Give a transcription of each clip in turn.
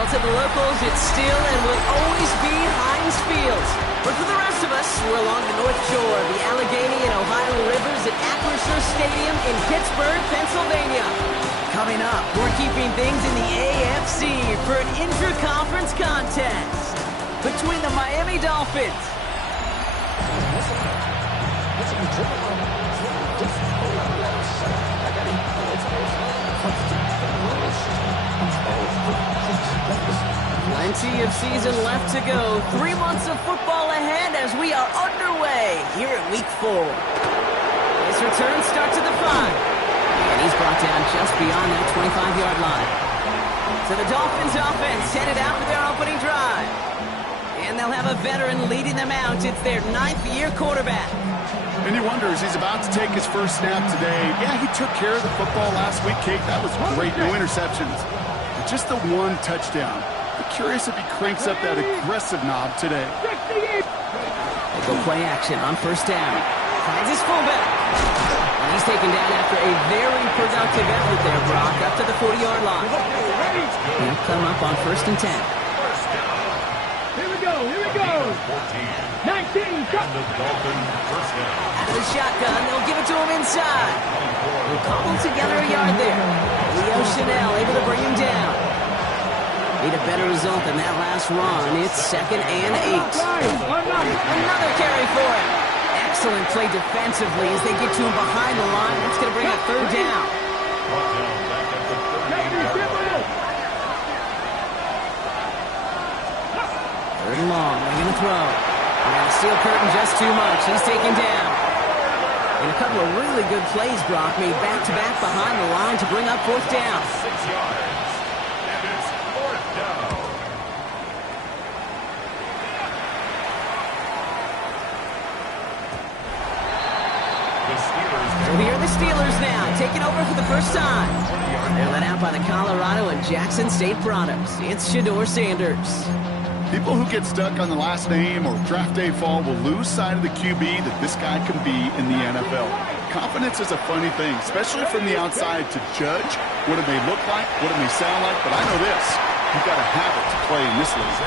Well, to the locals, it's still and will always be Heinz Field. But for the rest of us, we're along the North Shore of the Allegheny and Ohio Rivers at Acrisure Stadium in Pittsburgh, Pennsylvania. Coming up, we're keeping things in the AFC for an intra-conference contest between the Miami Dolphins. Plenty of season left to go. 3 months of football ahead as we are underway here at Week 4. His return starts at the 5. And he's brought down just beyond that 25-yard line. So the Dolphins offense headed out for their opening drive. And they'll have a veteran leading them out. It's their 9th-year quarterback. And he wonders, he's about to take his first snap today. Yeah, he took care of the football last week, Kate. That was great. No interceptions. But just the one touchdown. I'm curious if he cranks up that aggressive knob today. They go play action on first down. Finds his fullback. And he's taken down after a very productive effort there, Brock, up to the 40-yard line. He'll come up on 1st and 10. Here we go. 19, go. Out of the shotgun, they'll give it to him inside. We'll cobble together a yard there. Leo Chanel able to bring him down. Need a better result than that last run. It's 2nd and 8. Another carry for him. Excellent play defensively as they get to him behind the line. That's going to bring up 3rd down. 3rd and long. They're going to throw. Steel curtain just too much. He's taken down. And a couple of really good plays, Brock, made back-to-back behind the line to bring up 4th down. 6 yards. And it's 4th down. So here are the Steelers now, taking over for the first time. They're led out by the Colorado and Jackson State products. It's Shedeur Sanders. People who get stuck on the last name or draft day fall will lose sight of the QB that this guy can be in the NFL. Confidence is a funny thing, especially from the outside, to judge what it may look like, what it may sound like, but I know this. You've got to have it to play in this league.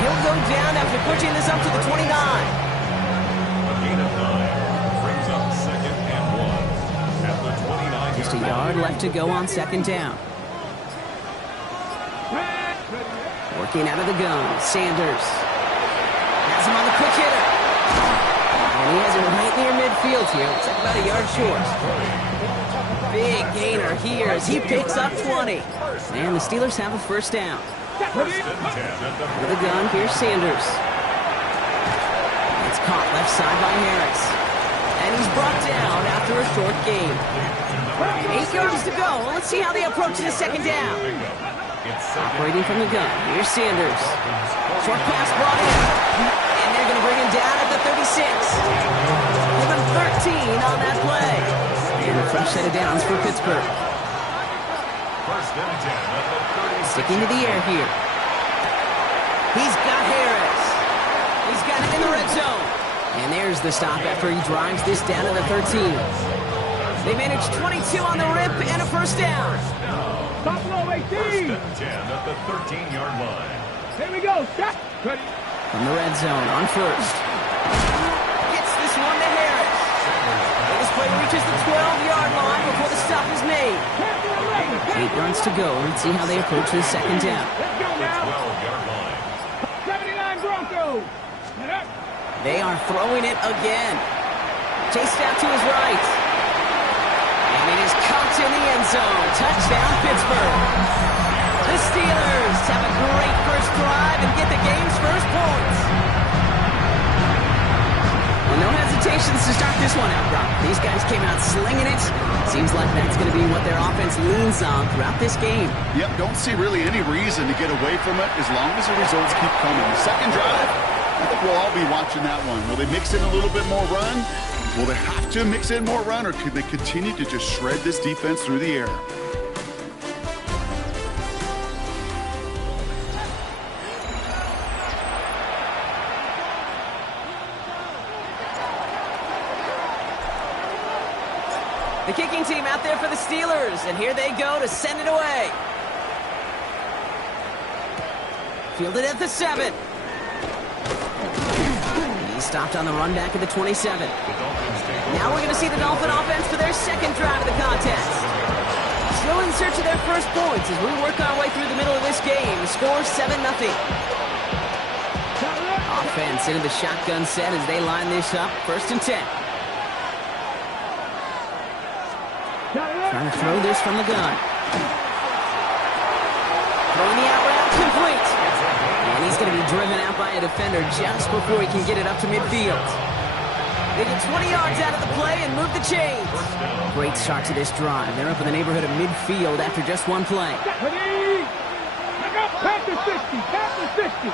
He'll go down after pushing this up to the 29. A gain of 9 brings up 2nd and 1 at the 29. Just a yard left to go on 2nd down. Working out of the gun, Sanders has him on the quick hitter. And he has it right near midfield here. Looks like about a yard short. Big gainer here as he picks up 20. And the Steelers have a first down. Out of the gun, here's Sanders. It's caught left side by Harris. And he's brought down after a short gain. 8 yards to go. Let's see how they approach the 2nd down. Operating from the gun. Here's Sanders. Short pass brought in. And they're going to bring him down at the 36. Give him 13 on that play. And a fresh set of downs for Pittsburgh. Sticking to the air here. He's got Harris. He's got it in the red zone. And there's the stop after he drives this down to the 13. They managed 22 on the rip and a first down. Top low 18. 10 at the 13-yard line. Here we go. Stop. Ready. From the red zone on first. Gets this one to Harris. This play reaches the 12-yard line before the stop is made. 8 yards to go. Let's see how they approach this 2nd down. Let's go now. 12-yard line. 79 Broncos. They are throwing it again. Chased out to his right. And it is caught in the end zone. Touchdown, Pittsburgh. The Steelers have a great first drive and get the game's first points. Well, no hesitations to start this one out, Brock. These guys came out slinging it. Seems like that's going to be what their offense leans on throughout this game. Yep, don't see really any reason to get away from it as long as the results keep coming. The 2nd drive, I think we'll all be watching that one. Will they mix in a little bit more run? Will they have to mix in more run, or could they continue to just shred this defense through the air? The kicking team out there for the Steelers, and here they go to send it away. Fielded at the 7. He's stopped on the run back at the 27. Now we're going to see the Dolphin offense for their second drive of the contest. Still in search of their first points as we work our way through the middle of this game. The score 7-0. Offense into the shotgun set as they line this up. 1st and 10. Trying to throw this from the gun. Throwing the out route complete. And he's going to be driven out by a defender just before he can get it up to midfield. They get 20 yards out of the play and move the chains. Great start to this drive. They're up in the neighborhood of midfield after just one play. Back to 60. Back to 60.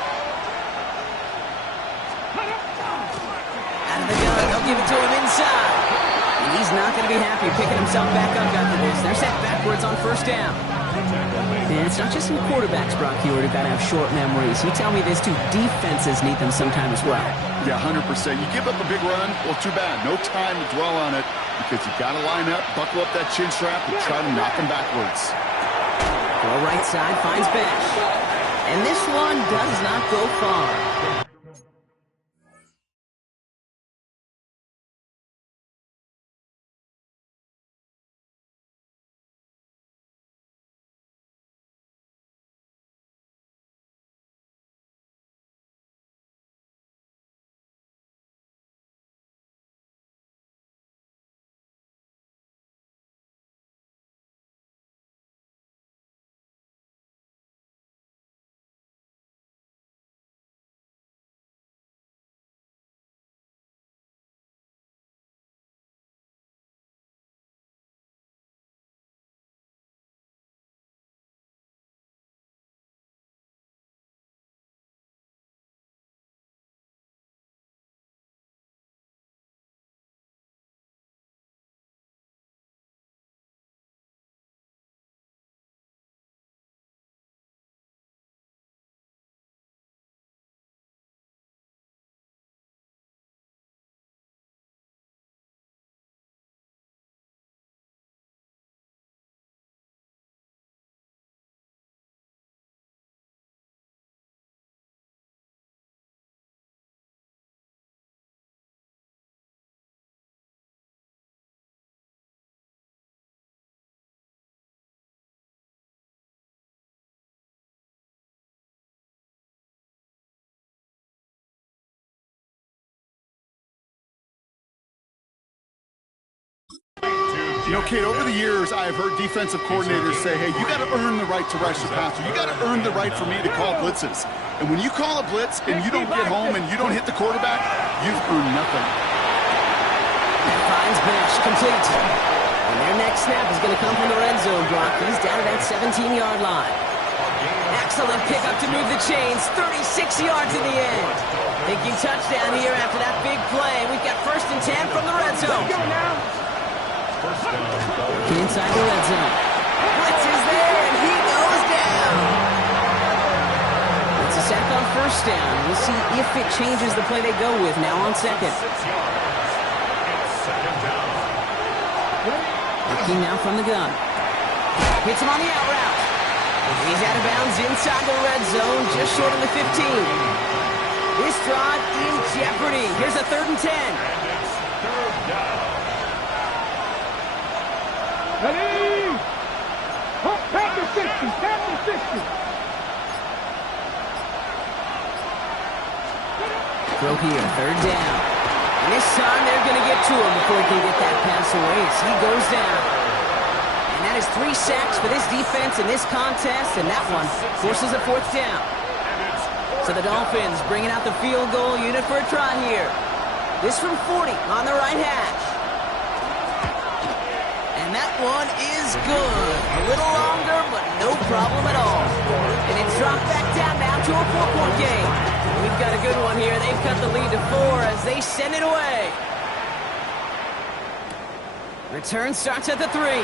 Out of the gun, they'll give it to him inside. And he's not going to be happy picking himself back up after this. They're set backwards on 1st down. And it's not just some quarterbacks, Brock Hewitt, who got to have short memories. You tell me this too, defenses need them sometime as well. Yeah, 100%. You give up a big run, well, too bad. No time to dwell on it because you got to line up, buckle up that chin strap, and try to knock him backwards. Go right side, finds Bash. And this one does not go far. You know, Kate, over the years, I've heard defensive coordinators say, hey, you got to earn the right to rush the passer. You got to earn the right for me to call blitzes. And when you call a blitz and you don't get home and you don't hit the quarterback, you've earned nothing. Finds Bash, complete. And their next snap is going to come from the red zone, Brock. He's down at that 17-yard line. Excellent pickup to move the chains. 36 yards in the end. Thinking touchdown here after that big play. We've got 1st and 10 from the red zone. Inside the red zone. Blitz is there, and he goes down. It's a sack on 1st down. We'll see if it changes the play they go with now on 2nd. Looking now from the gun. Hits him on the out route. He's out of bounds inside the red zone, just short of the 15. This drive in jeopardy. Here's a 3rd and 10. Ready? Back to 60. Back to 60. Throw here, 3rd down. And this time they're going to get to him before he can get that pass away as he goes down. And that is 3 sacks for this defense in this contest, and that one forces a 4th down. So the Dolphins bringing out the field goal unit for a try here. This from 40 on the right hash. And that one is good. A little longer, but no problem at all. And it's dropped back down now to a 4-point game. We've got a good one here. They've cut the lead to 4 as they send it away. Return starts at the 3.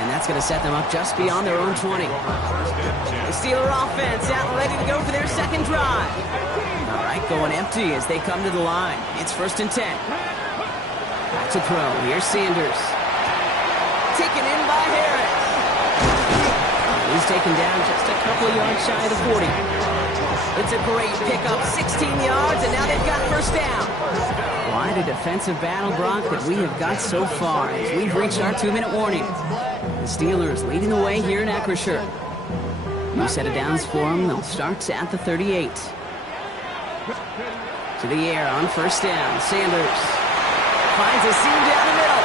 And that's going to set them up just beyond their own 20. The Steeler offense out and ready to go for their second drive. All right, going empty as they come to the line. It's 1st and 10. Back to throw. Here's Sanders. Taken in by Harris. He's He's taken down just a couple of yards shy of the 40. It's a great pickup, 16 yards, and now they've got first down. Quite a defensive battle, Brock, that we have got so far as we've reached our 2-minute warning. The Steelers leading the way here in Acrisure. New set of downs for them. They'll start at the 38. To the air on first down. Sanders finds a seam down the middle.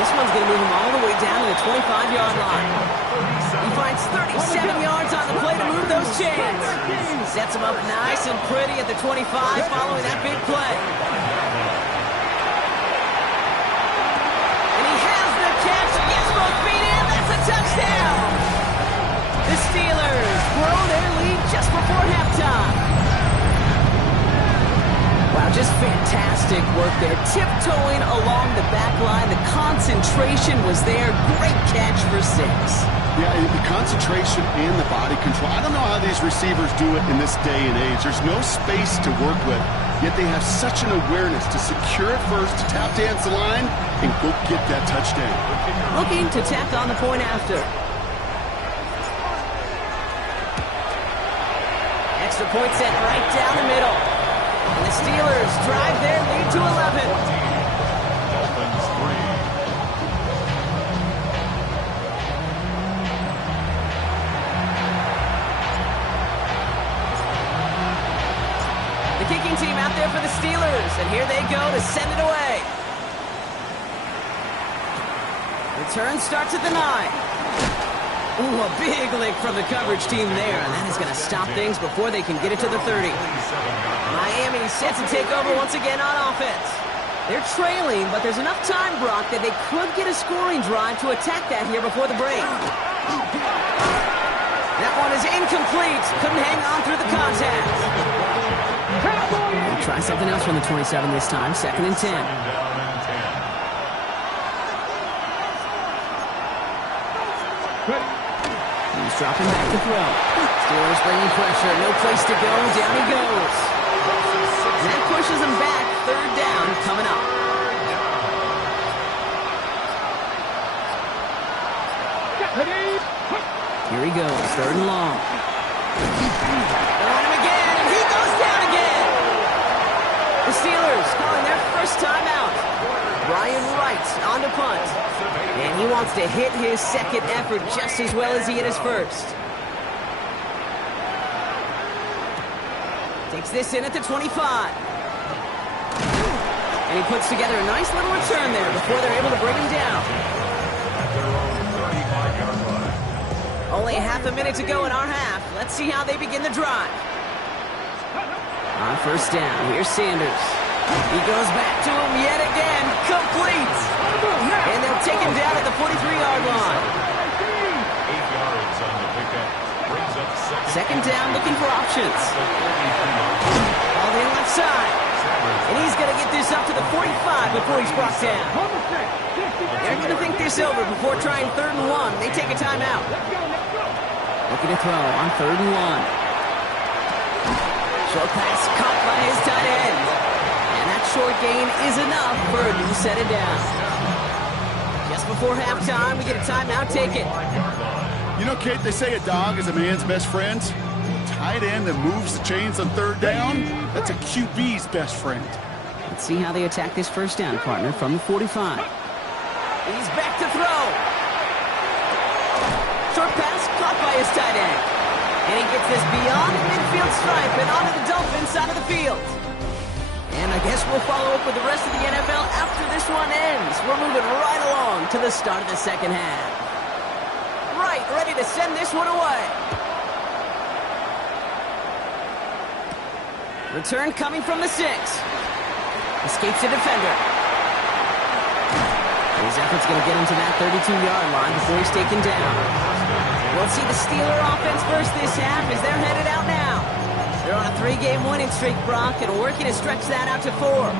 This one's going to move him all the way down to the 25-yard line. He finds 37 yards on the play to move those chains. Sets him up nice and pretty at the 25 following that big play. And he has the catch. Gets both feet in. That's a touchdown. The Steelers grow their lead just before halftime. Wow, just fantastic work there. Tiptoeing along the back line. The concentration was there. Great catch for 6. Yeah, the concentration and the body control. I don't know how these receivers do it in this day and age. There's no space to work with, yet they have such an awareness to secure it first, to tap dance the line, and go get that touchdown. Looking to tack on the point after. Extra point set right down the middle. And the Steelers drive their lead to 11. Dolphins 3. The kicking team out there for the Steelers, and here they go to send it away. Return starts at the 9. Ooh, a big lick from the coverage team there, and that is going to stop things before they can get it to the 30. Miami set to take over once again on offense. They're trailing, but there's enough time, Brock, that they could get a scoring drive to attack that here before the break. That one is incomplete. Couldn't hang on through the contact. We'll try something else from the 27 this time. 2nd and 10. He's dropping back to throw. Steelers bringing pressure. No place to go. Down he goes. And that pushes him back. 3rd down coming up. Here he goes. 3rd and long. They're on him again, and he goes down again. The Steelers calling their first timeout. Brian Wright on the punt. And he wants to hit his second effort just as well as he hit his first. Takes this in at the 25. And he puts together a nice little return there before they're able to bring him down. At their own 35-yard line. Only half a minute to go in our half. Let's see how they begin the drive. On first down, here's Sanders. He goes back to him yet again. Complete. And they'll take him down at the 43-yard line. 8 yards on the pickup. Brings up Second down, looking for options. Ball in left side. And he's going to get this up to the 45 before he's brought down. They're going to think this over before trying 3rd and 1. They take a timeout. Looking to throw on 3rd and 1. Short pass caught by his tight end. And that short gain is enough for a new set of downs. Just before halftime, we get a timeout taken. You know, Kate, they say a dog is a man's best friend. Tight end that moves the chains on 3rd down, that's a QB's best friend. Let's see how they attack this first down, partner, from the 45. He's back to throw. Short pass caught by his tight end. And he gets this beyond the midfield stripe and onto the Dolphins side of the field. And I guess we'll follow up with the rest of the NFL after this one ends. We're moving right along to the start of the second half. Right, ready to send this one away. Return coming from the 6. Escapes the defender. His effort's going to get him to that 32-yard line before he's taken down. We'll see the Steeler offense first this half as they're headed out now. They're on a 3-game winning streak, Brock, and working to stretch that out to 4.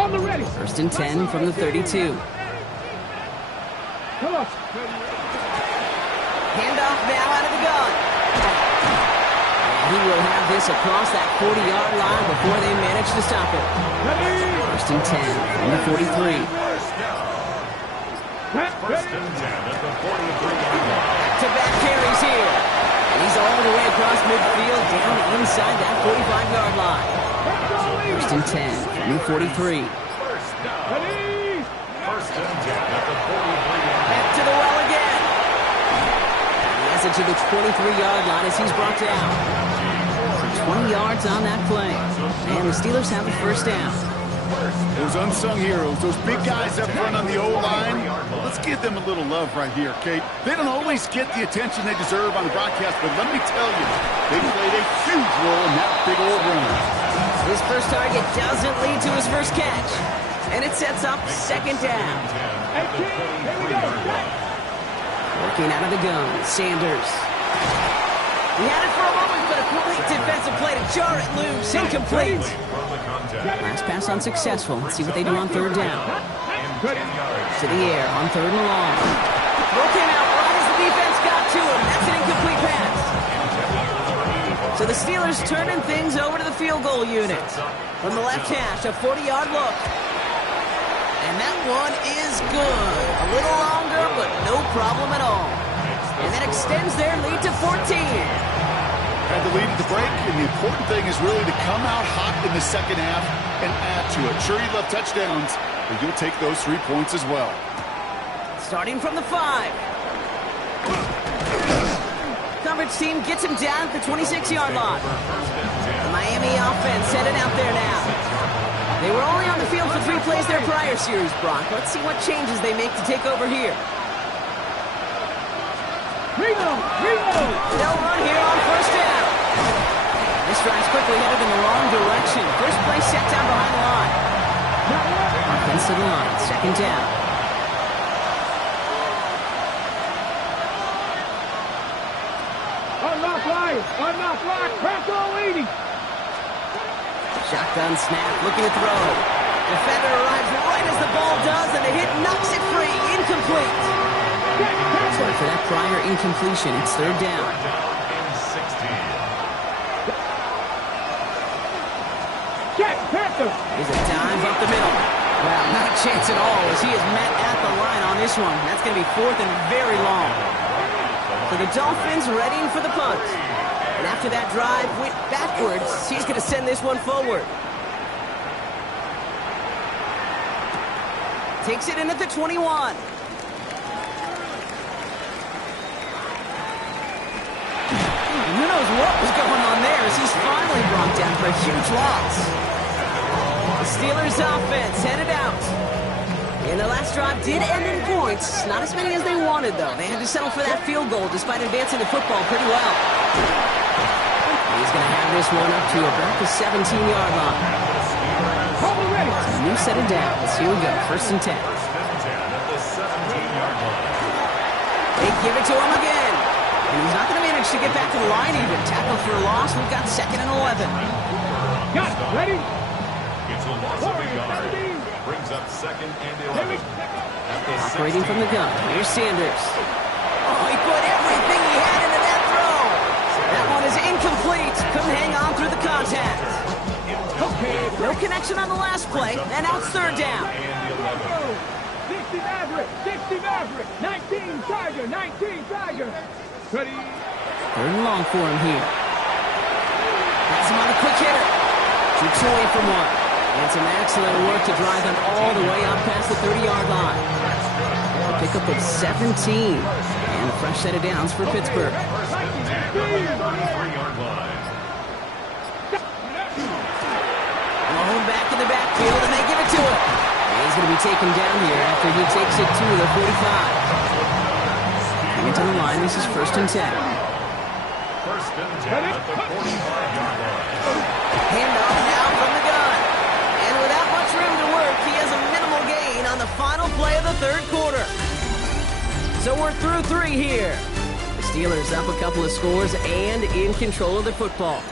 On the ready. 1st and 10 from the 32. Come on. Handoff now out of the gun. And He will have this across that 40-yard line before they manage to stop it. First and 10 from the 43. First and 10 at the 43-yard line. Back-to-back carries here. And he's all the way across midfield down inside that 45-yard line. First and 10 from the 43. First down. First and 10 at the 43-yard line. Back to the well again. He has it to the 23-yard line as he's brought down. So 20 yards on that play. And the Steelers have a first down. Those unsung heroes, those big guys up front on the O-line, let's give them a little love right here, Kate. They don't always get the attention they deserve on the broadcast, but let me tell you, they played a huge role in that big old run. His first target doesn't lead to his first catch. And it sets up second down. Working out of the gun, Sanders. He had it for a moment, but a complete defensive play to jar it loose. Incomplete. Last pass unsuccessful. Let's see what they do on third down. To the air on third and long. Throw came out right as the defense got to him. That's an incomplete pass. So the Steelers turning things over to the field goal unit. From the left hash, a 40-yard look. And that one is good. A little longer, but no problem at all. And that extends their lead to 14. Had the lead at the break, and the important thing is really to come out hot in the second half and add to it. Sure, you love touchdowns, but you'll take those 3 points as well. Starting from the 5. Coverage team gets him down at the 26-yard line. The Miami offense headed out there now. They were only on the field for 3 plays their prior series, Brock. Let's see what changes they make to take over here. They'll run here on first down. This drive's quickly headed in the wrong direction. First play set down behind the line. Offense to the line, second down. Unlock line, press all 80. Shotgun snap, looking to throw. Defender arrives right as the ball does, and the hit knocks it free. Incomplete. Sorry for that prior incompletion. It's third down. Here's a dive up the middle. Wow, not a chance at all as he is met at the line on this one. That's going to be fourth and very long. So the Dolphins readying for the punt. And after that drive went backwards, he's going to send this one forward. Takes it in at the 21. Who knows what was going on there as he's finally brought down for a huge loss. The Steelers offense headed out. And the last drive did end in points. Not as many as they wanted, though. They had to settle for that field goal despite advancing the football pretty well. He's going to have this one up to about the 17-yard line. So a new set of downs. Here we go. First and 10. They give it to him again. And he's not going to manage to get back to the line even. Tackle for a loss. We've got second and 11. Got it. Ready? It's a loss of a yard. Brings up second and 11. Operating from the gun. Here's Sanders. Oh, he put everything he had into that throw. That one is incomplete. Couldn't hang on through the contact. No connection on the last play. And now it's third down. 60 Maverick, 19 Tiger. Ready? Third and long for him here. That's him on a quick hitter. Shoots away from one. And some excellent work to drive them all the way up past the 30-yard line. A pickup of 17. And a fresh set of downs for Pittsburgh. Malone back in the backfield, and they give it to him. And he's going to be taken down here after he takes it to the 45. Coming to the line, this is first and 10. First and 10 at the 45-yard line. Handoff now from the gun. And without much room to work, he has a minimal gain on the final play of the third quarter. So we're through 3 here. The Steelers up a couple of scores and in control of the football.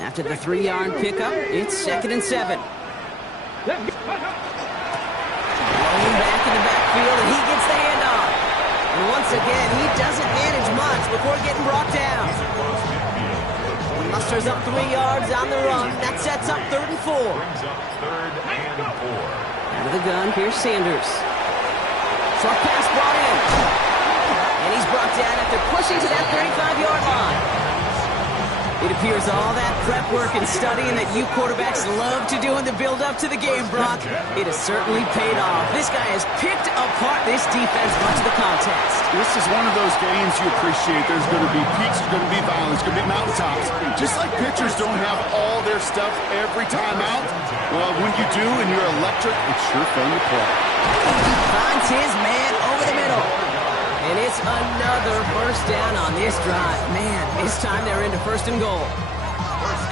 After the 3-yard pickup, it's second and 7. Rolling back in the back. field, and he gets the handoff. And once again, he doesn't manage much before getting brought down. He musters up 3 yards on the run. That sets up 3rd and 4. Out of the gun, here's Sanders. Short pass brought in. And he's brought down after pushing to that 35-yard line. It appears all that prep work and studying that you quarterbacks love to do in the build-up to the game, Brock, it has certainly paid off. This guy has picked apart this defense much of the contest. This is one of those games you appreciate. There's going to be peaks, there's going to be valleys, there's going to be mountaintops. Just like pitchers don't have all their stuff every time out, well, when you do and you're electric, it's sure fun to play. Finds his man over the middle. And it's another first down on this drive. Man, this time they're into 1st and goal.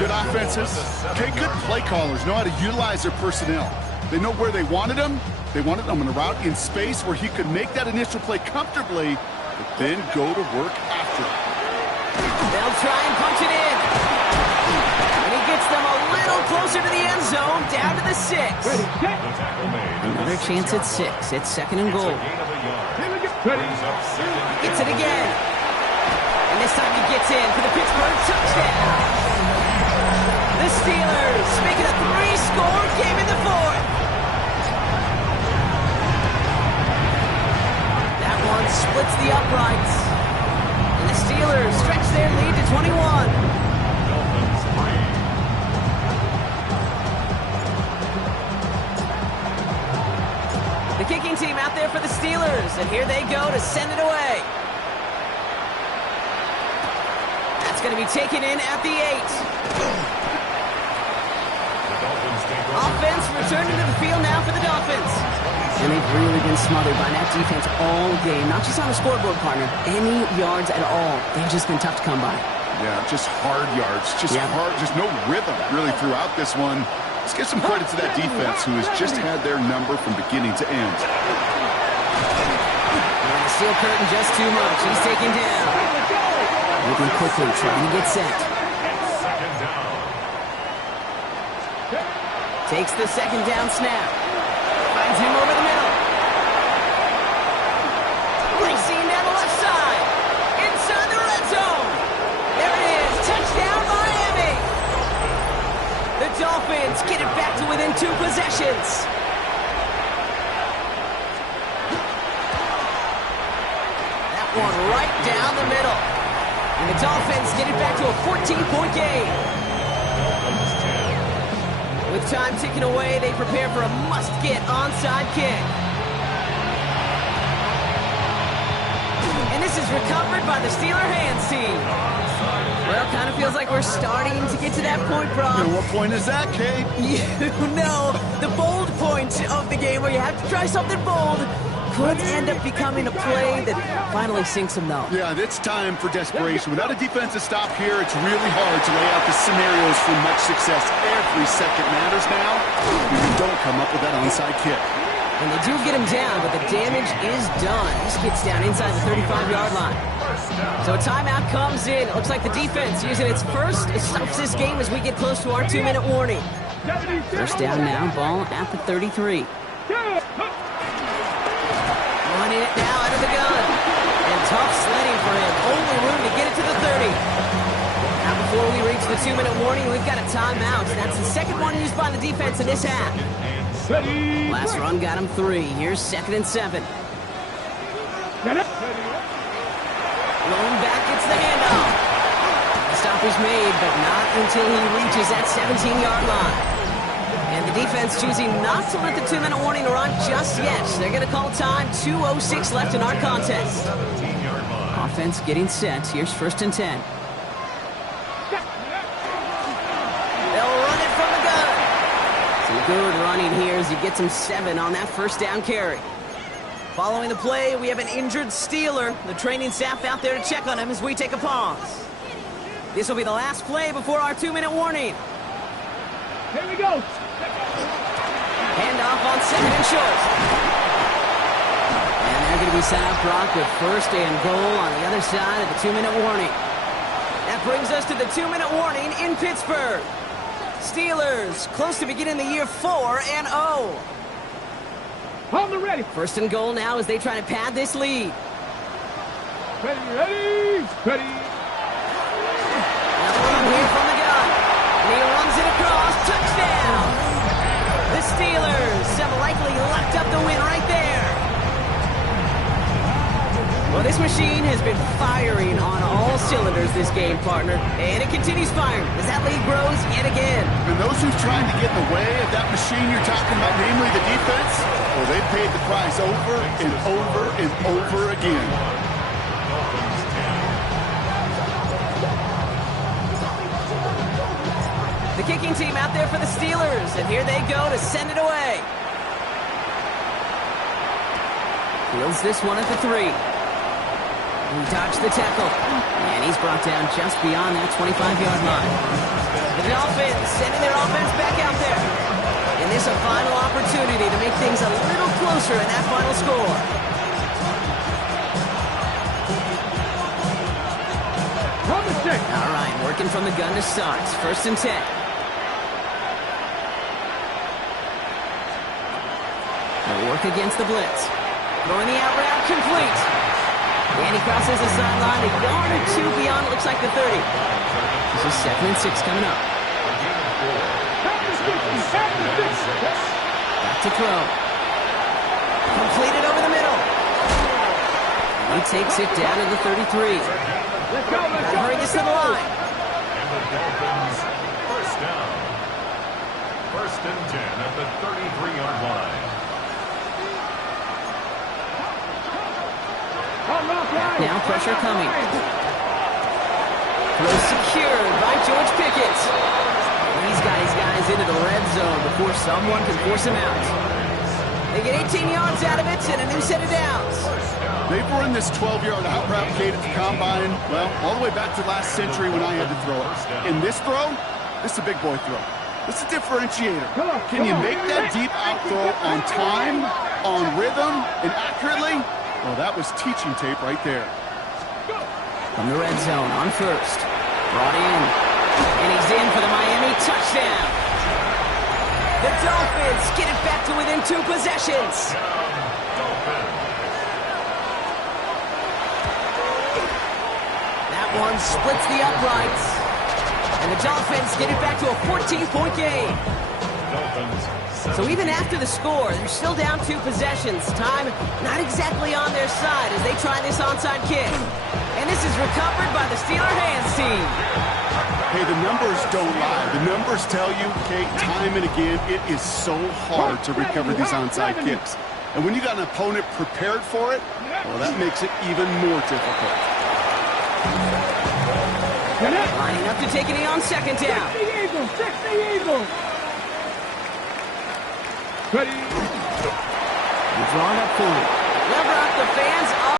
Good offenses. Okay, good play callers know how to utilize their personnel. They know where they wanted them. They wanted them on a route in space where he could make that initial play comfortably, but then go to work after it. They'll try and punch it in. And he gets them a little closer to the end zone, down to the 6. Another chance at 6. It's 2nd and goal. Gets it again. And this time he gets in for the Pittsburgh touchdown. The Steelers making a 3-score game in the 4th. That one splits the uprights. And the Steelers stretch their lead to 21. The kicking team out there for the Steelers, and here they go to send it away. That's going to be taken in at the 8. Offense returning to the field now for the Dolphins. And they've really been smothered by that defense all game, not just on the scoreboard, partner. Any yards at all. They've just been tough to come by. Yeah, just hard yards, just hard, just no rhythm really throughout this one. Let's give some credit to that defense who has just had their number from beginning to end. Steel curtain just too much. He's taken down. Moving quickly, trying to get set. Takes the 2nd down snap. Finds him over the middle. Racing down the left side. Inside the red zone. There it is. Touchdown, Miami. The Dolphins get it back to within 2 possessions. That one right down the middle. And the Dolphins get it back to a 14-point game. With time ticking away, they prepare for a must-get onside kick. And this is recovered by the Steeler hands team. Well, kind of feels like we're starting to get to that point, Brock. And what point is that, Kate? You know, the bold point of the game where you have to try something bold could end up becoming a play that finally sinks them, though. Yeah, it's time for desperation. Without a defensive stop here, it's really hard to lay out the scenarios for much success. Every second matters now when you don't come up with that onside kick. And they do get him down, but the damage is done. This gets down inside the 35-yard line. So a timeout comes in. It looks like the defense using its first. It stops this game as we get close to our 2-minute warning. First down now, ball at the 33. Running it now out of the gun. And tough sledding for him. Only room to get it to the 30. Now before we reach the 2-minute warning, we've got a timeout. That's the second one used by the defense in this half. Last run got him 3. Here's 2nd and 7. Blown back, it's the handoff. The stop is made, but not until he reaches that 17-yard line. And the defense choosing not to let the 2-minute warning run just yet. They're going to call time. 2:06 left in our contest. Offense getting set. Here's 1st and 10. They'll run it from the gun. Some good running here as he gets him 7 on that first down carry. Following the play, we have an injured Steeler. The training staff out there to check on him as we take a pause. This will be the last play before our 2-minute warning. Here we go. Handoff on 2nd and short. And they're going to be set up, Brock, with 1st and goal on the other side of the 2-minute warning. That brings us to the 2-minute warning in Pittsburgh. Steelers close to beginning the year 4-0. On the ready. First and goal now as they try to pad this lead. Ready, ready, ready. Another run here from the gun. And he runs it across. Touchdown! The Steelers have likely locked up the win right there. Well, this machine has been firing on all cylinders this game, partner. And it continues firing as that lead grows yet again. And those who've tried to get in the way of that machine you're talking about, namely the defense, well, they've paid the price over and over and over again. The kicking team out there for the Steelers, and here they go to send it away. Fields this one at the 3. He dodged the tackle, and he's brought down just beyond that 25-yard line. The Dolphins sending their offense back out there. And this a final opportunity to make things a little closer in that final score. All right, working from the gun to start. First and 10. They'll work against the blitz. Throwing the out route complete. And he crosses the sideline, a yard or two beyond, it looks like the 30. This is 2nd and 6 coming up. Back to throw. Completed over the middle. He takes it down to the 33. Hurry gets to the line. And the Dolphins, first down. First and 10 at the 33-yard line. Now pressure coming. Throw secured by George Pickett. He's got his guys into the red zone before someone can force him out. They get 18 yards out of it and a new set of downs. They've run this 12-yard out route Kate at the combine, well, all the way back to last century when I had to throw it. In this throw, this is a big boy throw. This is a differentiator. Can you make that deep out throw on time, on rhythm, and accurately? Well, that was teaching tape right there. From the red zone on first. Brought in. And he's in for the Miami touchdown. The Dolphins get it back to within 2 possessions. That one splits the uprights. And the Dolphins get it back to a 14-point game. So even after the score, they're still down 2 possessions. Time not exactly on their side as they try this onside kick. And this is recovered by the Steeler hands team. Hey, the numbers don't lie. The numbers tell you, Kate, time and again, it is so hard to recover these onside kicks. And when you got an opponent prepared for it, well, that makes it even more difficult. Lining up to take it on 2nd down. Check the Eagles. Ready. Drawn up for it. Well, Brock, the fans